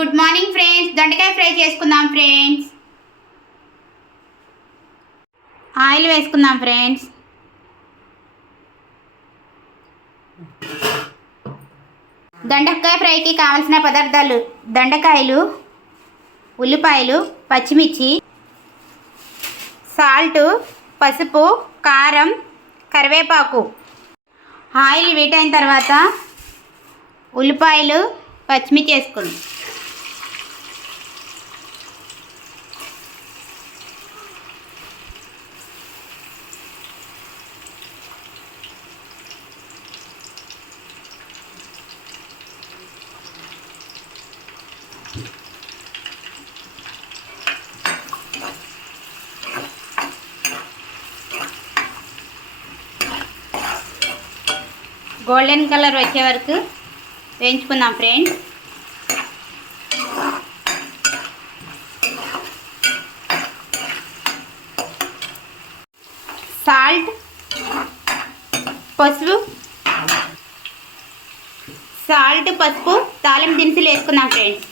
Good morning friends దొండకాయ fry చేసుకుందాం friends oil వేసుకుందాం ఫ్రెండ్స్ దొండకాయ ఫ్రైకి కావలసిన పదార్థాలు దొండకాయలు ఉల్లిపాయలు పచ్చిమిర్చి సాల్ట్ పసుపు కారం కరివేపాకు. ఆయిల్ వీటైన తర్వాత ఉల్లిపాయలు పచ్చిమిర్చి వేసుకుందాం. గోల్డెన్ కలర్ వచ్చే వరకు వేయించుకుందాం ఫ్రెండ్స్ సాల్ట్ పసుపు. సాల్ట్ పసుపు తాలింపు దినుసులు వేసుకుందాం ఫ్రెండ్స్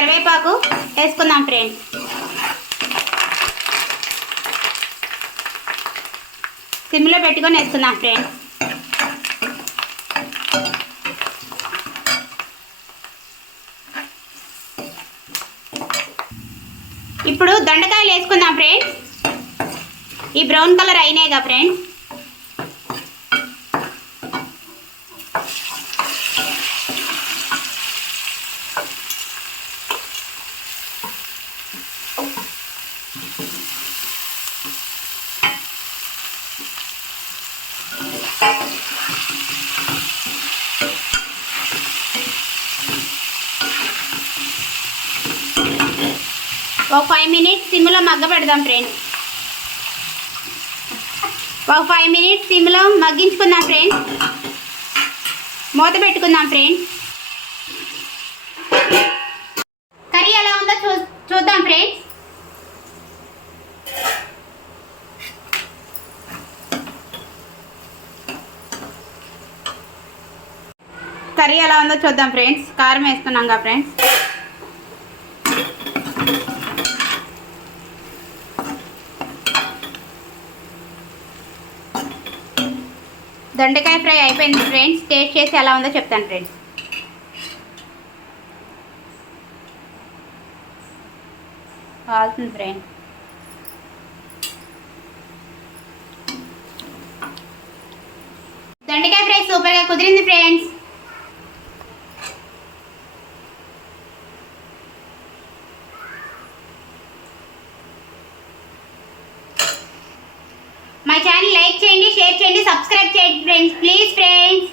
కరివేపాకు వేసుకుందాం ఫ్రెండ్స్ సిమ్లో పెట్టుకొని వేసుకుందాం ఫ్రెండ్స్ ఇప్పుడు దొండకాయలు వేసుకుందాం ఫ్రెండ్స్ ఈ బ్రౌన్ కలర్ అయినాయిగా ఫ్రెండ్స్ ఒక ఫైవ్ మినిట్స్ సిమ్లో మగ్గ పెడదాం ఫ్రెండ్స్ ఒక ఫైవ్ మినిట్స్ సిమ్లో మగ్గించుకుందాం ఫ్రెండ్స్ మూత పెట్టుకుందాం ఫ్రెండ్స్ కర్రీ ఎలా ఉందో చూద్దాం ఫ్రెండ్స్. కారం వేస్తున్నాం కదా ఫ్రెండ్స్. దొండకాయ ఫ్రై అయిపోయింది ఫ్రెండ్స్. టేస్ట్ చేసి ఎలా ఉందో చెప్తాను ఫ్రెండ్స్. కావాల్సింది ఫ్రెండ్స్. దొండకాయ ఫ్రై సూపర్గా కుదిరింది ఫ్రెండ్స్. సబ్స్క్రైబ్ చేయండి ఫ్రెండ్స్ ప్లీజ్ ఫ్రెండ్స్